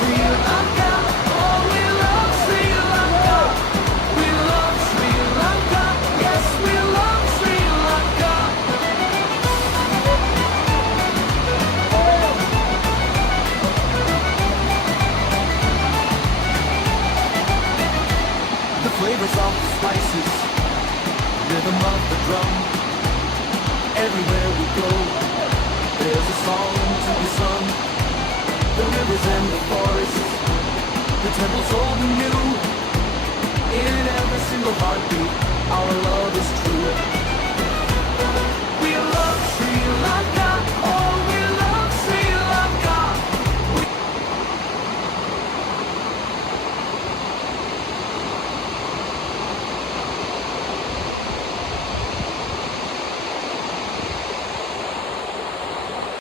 Sri Lanka. Oh, we love Sri Lanka. We love Sri Lanka. Yes, we love Sri Lanka. The flavors of the spices, rhythm of the drum. Everywhere we go, there's a song to be sung. The rivers and the forests, the temples old and new. In every single heartbeat, our love is true.